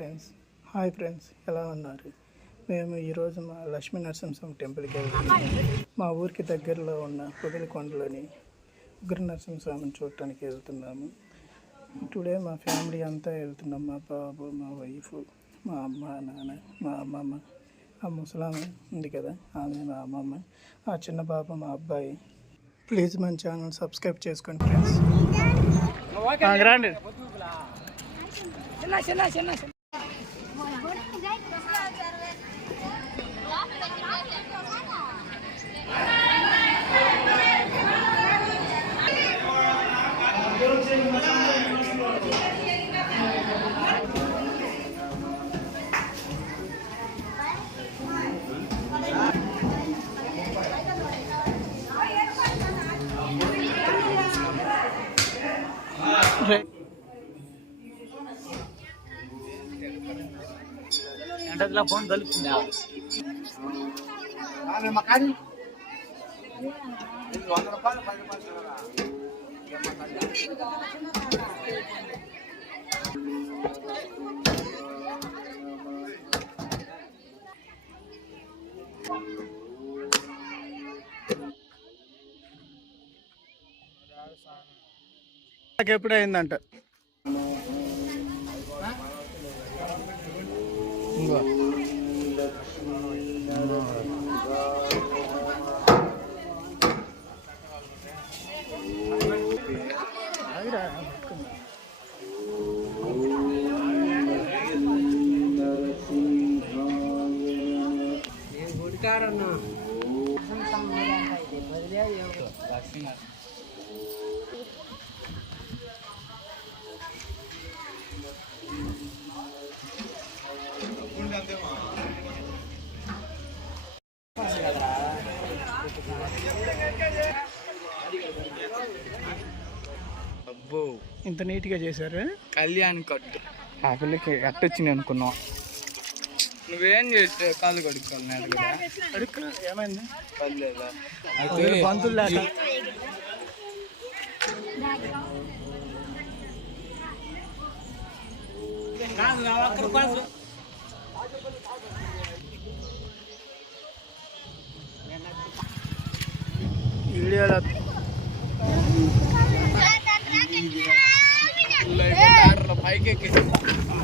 Friends hi friends, ఎలా ఉన్నారు? మేము ఈరోజు మా లక్ష్మీ నరసింహస్వామి టెంపుల్కి వెళ్తున్నాం. మా ఊరికి దగ్గరలో ఉన్న పొదిలికొండలోని ఉగ్ర నరసింహస్వామిని చూడటానికి వెళ్తున్నాము. టుడే మా ఫ్యామిలీ అంతా వెళ్తున్నాం. మా బాబు, మా వైఫ్, మా అమ్మ, నాన్న, మా అమ్మమ్మ, ఆ ముసలామె ఉంది కదా ఆమె, మా అమ్మమ్మ, ఆ చిన్న బాబు, మా అబ్బాయి. ప్లీజ్ మన ఛానల్ సబ్స్క్రైబ్ చేసుకోండి ఫ్రెండ్స్. రండి. ఎంటలా ఫోన్ తలుపుతుందా ఎప్పుడైందంట అబ్బో, ఇంత నీట్గా చేశారు. కళ్యాణ్ కట్టు ఆ పిల్లకి ఎట్టొచ్చింది అనుకున్నావు. నువ్వేం చేస్తే కాళ్ళు కడుక్కోవాలి కదా. అడుక్కు, ఏమైంది? పర్లేదా బంతులు లేక వీడియోలో పైకి ఎక్కి